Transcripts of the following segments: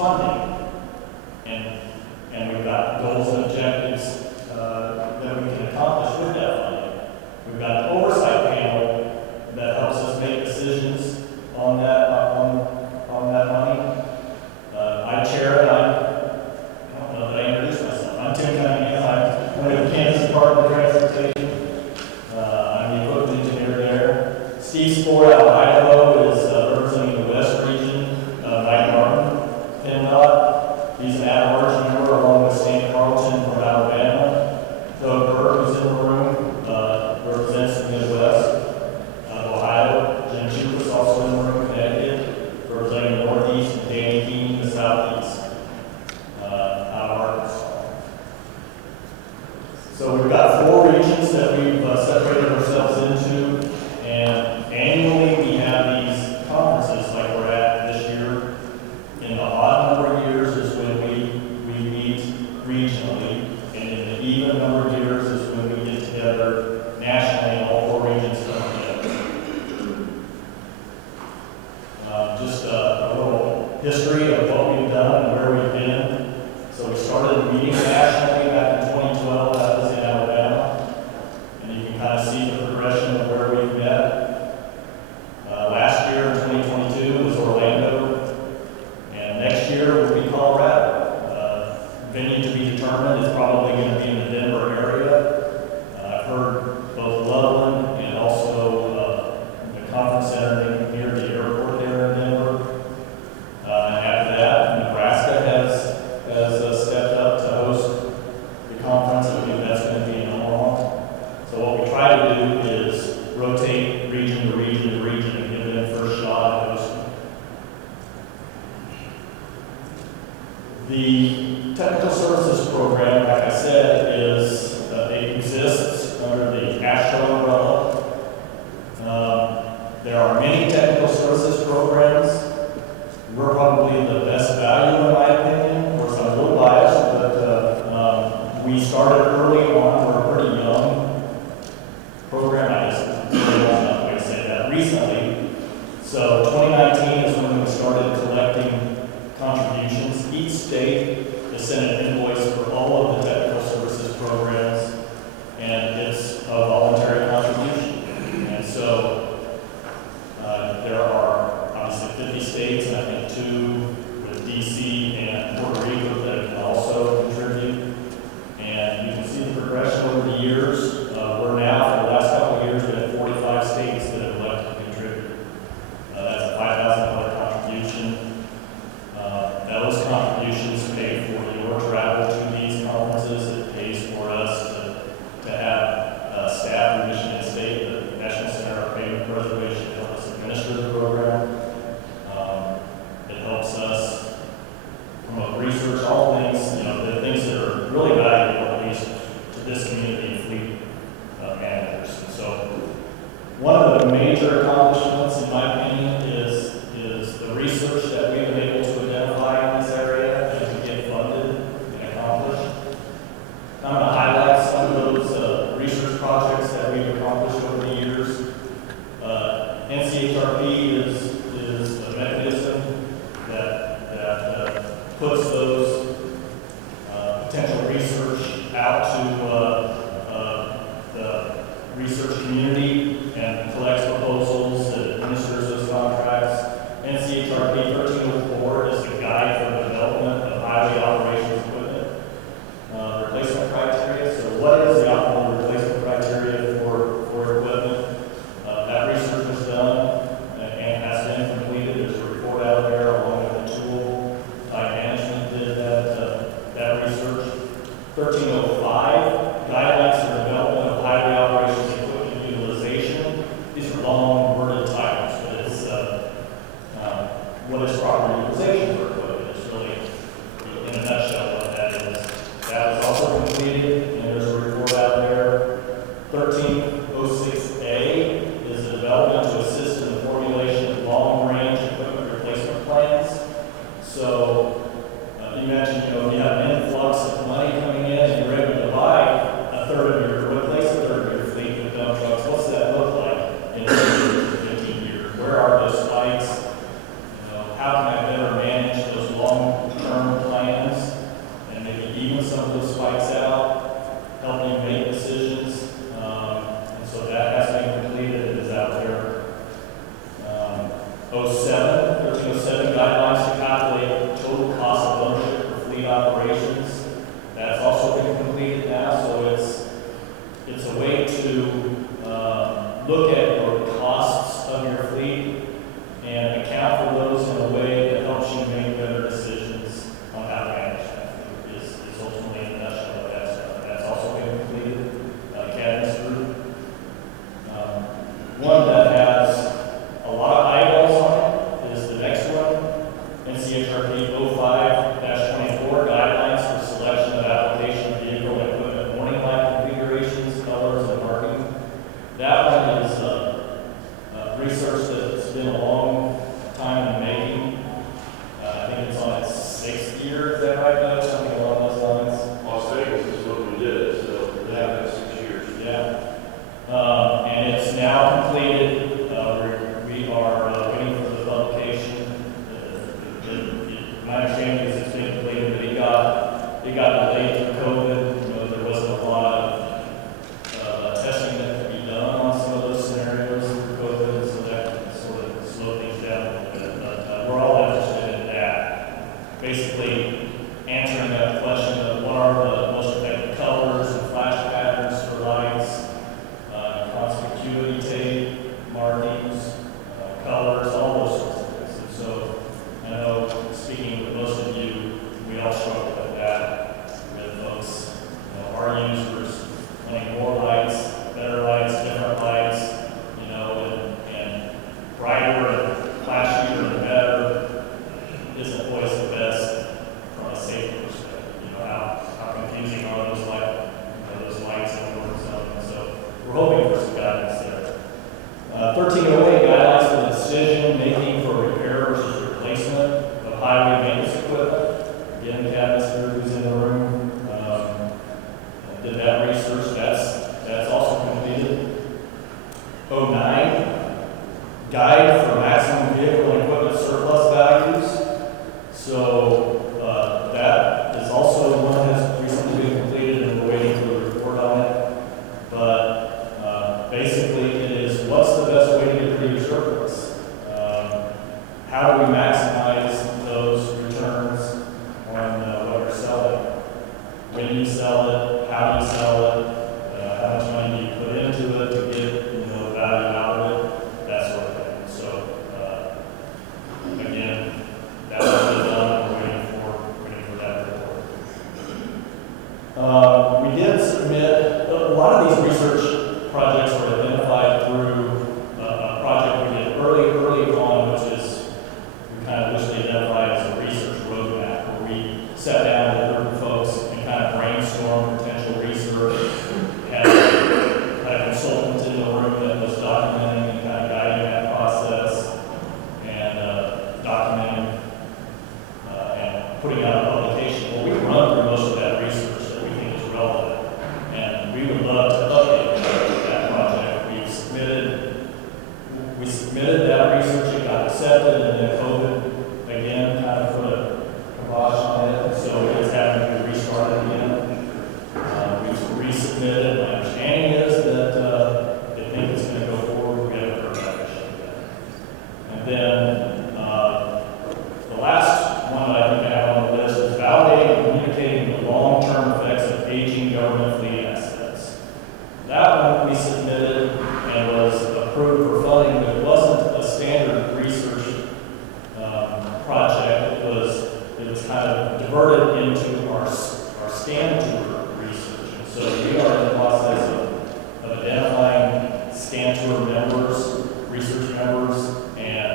funding. And we've got goals and objectives that we can accomplish with that funding. We've got an oversight panel that helps us make decisions on that money. I chair it. I don't know that I introduced myself. I'm Tim Cunningham. I'm with the Kansas Department of Transportation. I'm the equipment engineer there. Steve Spore out of Idaho is representing the West region of Mike Martin, PennDOT. He's an at-large member along with Stan Carlton from Alabama. Doug Burke, who's in the room, represents the Midwest. Ohio. Jim Chupas also in the room, Connecticut, representing the Northeast, and Danny Keene, the Southeast, out of Arkansas. So we've got 4 regions that we've separated ourselves into, and annually we have these conferences like we're at this year. In the odd number of years is when we meet regionally, and in the even number of years is when we get together nationally and all 4 regions come together. Just a little history of what we've done and where we've been. So we started meeting nationally back in 2012. That was in Alabama. And you can kind of see the progression of where we've met. Last year in 2022 was Orlando. And next year will be Colorado. Venue to be determined is probably going to be in the Denver area. I've heard both Loveland and also the conference center near the airport there in Denver. After that, Nebraska has stepped up to host the conference. I believe that's going to be in Omaha. So what we try to do is rotate region to region to region and give them first shot at hosting. The technical services program, like I said, it exists under the ASHTO umbrella. There are many technical services programs. We're probably the best value in my opinion. Of course, I'm a little biased, but we started early on. We're a pretty young program. I guess really that's not the way to say that. Recently, so 2019 is when we started collecting contributions. Each state is sent an invoice for all of the technical services programs, and it's a voluntary contribution. And so there are obviously 50 states, and I think 2 with DC and Puerto Rico that can also contribute. And you can see the progression over the years. We're now, for the last couple of years, we have 45 states that have elected to contribute. That's a $5,000 contribution. Those contributions pay for your travel to these conferences. It pays for us to have staff in Michigan State, the National Center of Pavement Preservation, to help us administer the program. It helps us promote research, all things, the things that are really valuable, at least to this community of fleet managers. And so one of the major accomplishments, in my opinion, is the research that we've been able to identify in this area and to get funded and accomplished. I'm going to highlight some of those research projects that we've accomplished over the years. NCHRP is a mechanism that puts those potential research out to the research community and collects proposals and administers those contracts. NCHRP 1304 is the guide for the development of highway operations equipment replacement criteria. So what is the optimal replacement criteria for equipment? That research was done and has been completed. There's a report out there along with the tool. Time management did that research. 1305, guidelines for development of highway operations equipment utilization. These are long worded titles, but it's what is proper utilization for equipment. It's really, in a nutshell, what that is. That was also completed, and there's a report out there. 1306A is the development to assist in the formulation of long-range equipment replacement plans. So imagine, if you have an influx of money coming in and you're ready to buy replace a third of your fleet with dump trucks. What's that look like in 15 years? Where are those spikes? How can I better manage those long CHRP 05-24 guidelines for selection of application vehicle and equipment warning light configurations, colors, and marking. That one is research that's been a long time in the making. I think it's on its 6th year, is that right, Doug? Something along those lines? Las Vegas is what we did, so yeah, that's 6 years. Yeah. And it's now completed. We are waiting for the publication. My understanding is it's been completed, but it got delayed through COVID. You know, there wasn't a lot of testing that could be done on some of those scenarios through COVID, so that sort of slowed things down a little bit. But we're all interested in that. Basically, answering that question of what are the most effective colors and flash patterns for lights, conspicuity tape, markings, colors, all those sorts of things. And so I know, speaking with most of you, we all struggle with that, with folks, our users wanting more lights, better lights, different lights, and brighter and flashier and better isn't always the best from a safety perspective. How confusing are those lights in the work zone. And so we're hoping for some guidance there. 1308 guidelines for the decision making for repair versus replacement of highway maintenance equipment. Again, Cabinets group who's in the room did that research. That's also completed. 09 guide for maximum vehicle and equipment surplus values. So that is also one that has recently been completed, and we're waiting for the report on it. But basically, it is what's the best way to get rid of your surplus? How do we maximize those returns on what you're selling? When you sell it, how do you sell it? How much money do you put into it to get value out of it? That sort of thing. So again, that was done. We're waiting for that report. We did submit a lot of these research projects were identified through a project we did early on, which is we kind of loosely identified as a research roadmap, where we sat down with a group of folks and kind of brainstormed potential research, had a consultant in the room that was documenting and kind of guiding that process, and documenting and putting out a publication. Well, we run through most of that research that we think is relevant, and we would love to update that project. We submitted that research, it got accepted, and then COVID again kind of put a kibosh on it, so it's having to be restarted again. We've resubmitted. My understanding is that they think it's going to go forward. We haven't heard back yet. And then the last one that I think I have on the list is validating and communicating the long-term effects of aging government fleet assets. That one we submitted and was approved for funding, but it wasn't a standard research project. It was kind of diverted into our scan tour research. And so we are in the process of identifying scan tour members, research members, and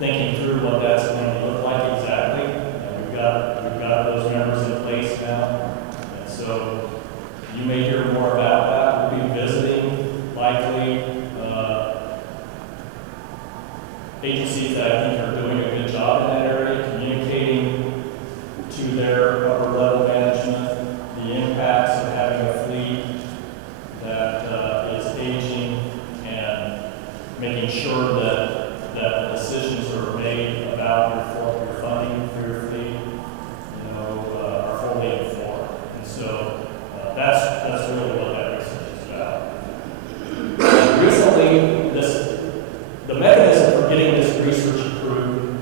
thinking through what that's going to look like exactly. And we've got those members in place now. And so you may hear more about that. We'll be visiting likely agencies that I think are doing a good job in that area, communicating to their upper level management the impacts of having a fleet that is aging, and making sure that the decisions are made about your funding for your fleet, are fully informed. And so that's really what that research is about. Recently, the mechanism for getting this research approved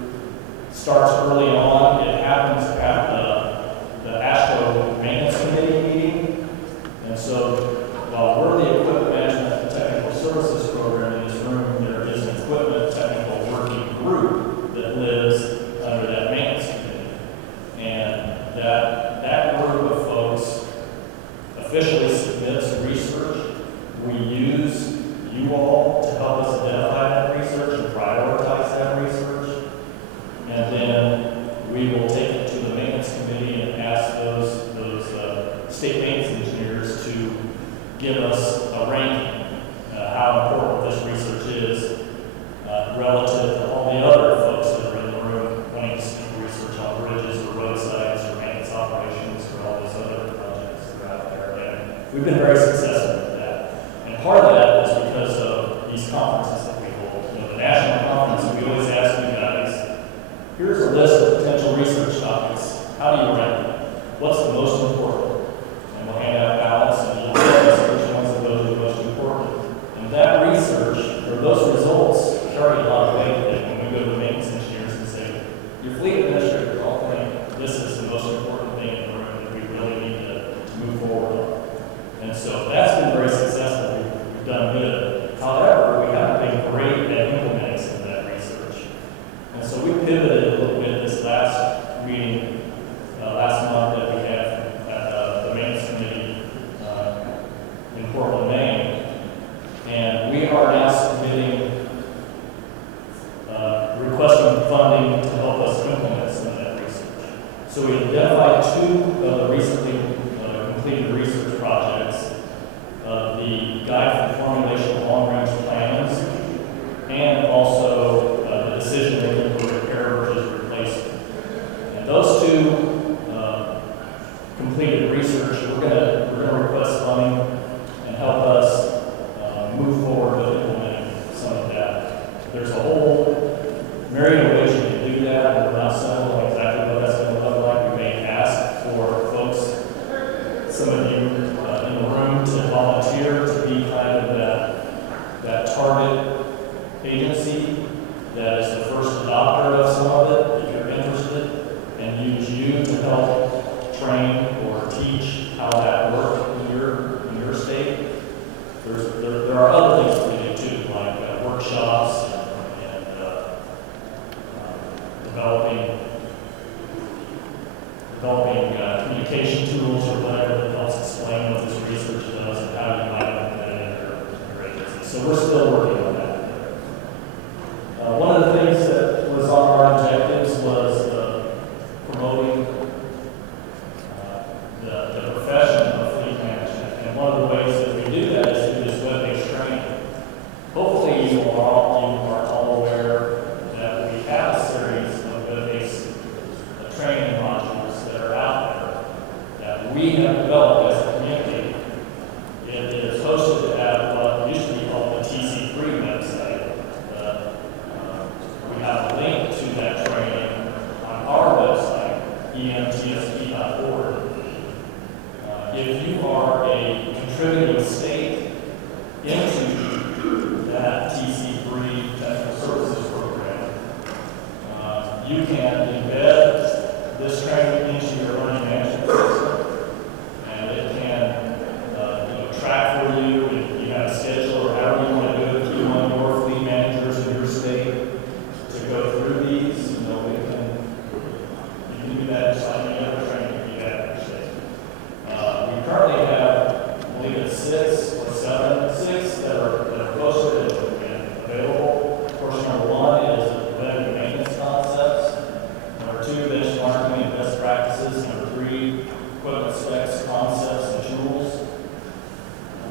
starts early on. It happens at the ASHTO maintenance committee meeting. And so while we're the equipment management and technical services program in this room, there is an equipment technical working group that lives under that maintenance committee. And that group of folks officially submits research. We use you all to help us identify that research and prioritize that research. And then we will take it to the maintenance committee and ask those state maintenance engineers to give us a ranking, how important this research is relative to all the other folks that are in the room wanting to see research on bridges or roadsides or maintenance operations or all those other projects that are out there. And we've been very successful with that. And part of that is because of these conferences that we hold. You know, the national conference, we always ask you guys, here's a list of potential research topics. How do you rank them? What's the most important? And we'll hand out ballots and you'll tell us which ones of those are the most important. And that research, or those results, carry a lot of weight when we go to the maintenance engineers and say, your fleet administrators all think this is the most important thing in the room that we really need to move forward on. And so that's been very successful. We've done good. However, we haven't been great at implementing some of that research. And so we pivoted a little bit this last meeting, last month that we had at the maintenance committee in Portland, Maine. And we are now submitting, requesting funding to help us implement some of that research. So we identified two of the recently completed research projects, the guide for the formulation of long-range plans, and also the decision-making for repair versus replacement. And those two completed research, we're going to request funding and help us move forward with implementing some of that. There's a whole myriad of ways you can do that, and we're not settled on exactly what that's going to look like. We may ask for folks, some of you in the room, to volunteer to be kind of that target agency that is the first adopter of some of it, if you're interested, and use you to help train or teach how that works in your state. There are other things we do too, like workshops and developing communication tools or whatever that helps explain what this research does and how you might implement it in your agency. So we're still working on that. One of the things that was on our objectives was promoting the profession of fleet management. And one of the ways that we do that is through this web-based training. Hopefully you are all aware that we have a series of web-based training modules that are out there that we have developed as a community. It is hosted at what used to be called the TC3 website. We have a link to that training on our website, emtsp.org. If you are a contributing state into that TC3 Technical Services Program, you can embed this training into your learning management system, and it can track for you if you have a schedule or however you want to do it. If you want your fleet managers in your state to go through these, you can do that just like any other training you have in your state. We currently have, I believe it's 6 or 6 that are posted and available. Course number 1 is preventive maintenance concepts. Number 2, benchmarking and best practices. Number 3, equipment specs, concepts, and tools.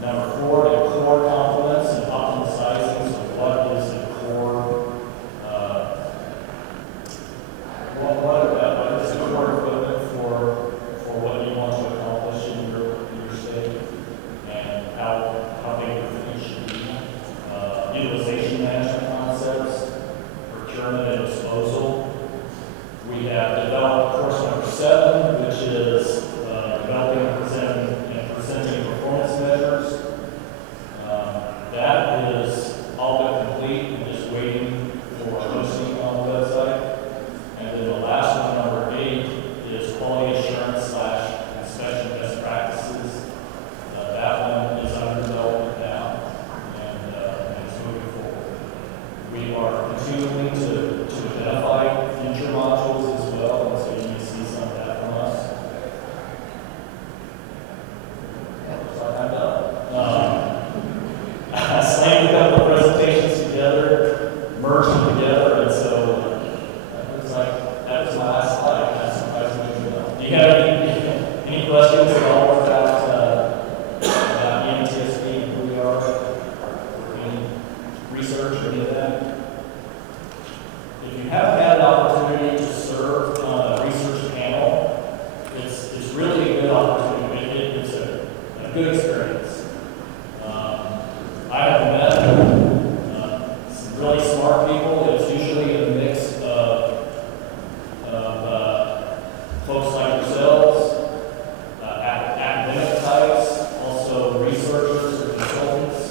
Number 4, the core complements and optimal sizing. So what is the core? What is the core equipment for what you want to accomplish in your state, and how big your fleet should be? Utilization management concepts, procurement and disposal. We have developed course number 7, which is developing and presenting performance measures. That is all but complete and just waiting for posting on the website. And then the last one, number 8, is quality assurance / inspection best practices. That one is under development now, and it's moving forward. We are continuing to identify future modules as well, and so you can Do you have any questions at all about EMTSB and who we are? Or any research or any of that? If you haven't had an opportunity to serve on a research panel, it's really a good opportunity. It's a good experience. I have met some really smart people. It's usually a mix of folks like yourselves, academic types, also researchers and consultants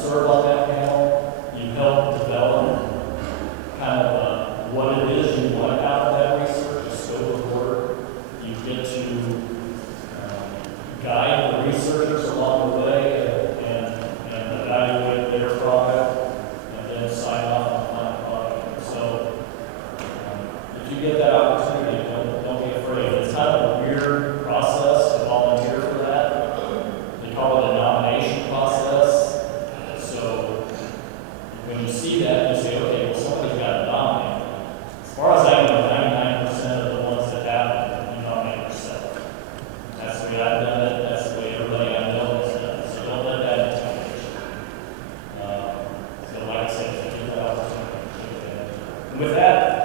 serve on that panel. You help develop kind of what it is you want out of that research, the scope of work. You get to guide the researchers along the way and evaluate their product and then sign off on the final product. So if you get that opportunity, don't be afraid. It's kind of a weird process to volunteer for that. They call it a nomination process. So when you see that, you say, okay, well, somebody's got to nominate. As far as I know, 99% of the ones that happen, you nominate yourself. That's the way I've done it. That's the way everybody I know has done it. So don't let that intimidate you. So like I said, if you get that opportunity, take advantage of it. And with that,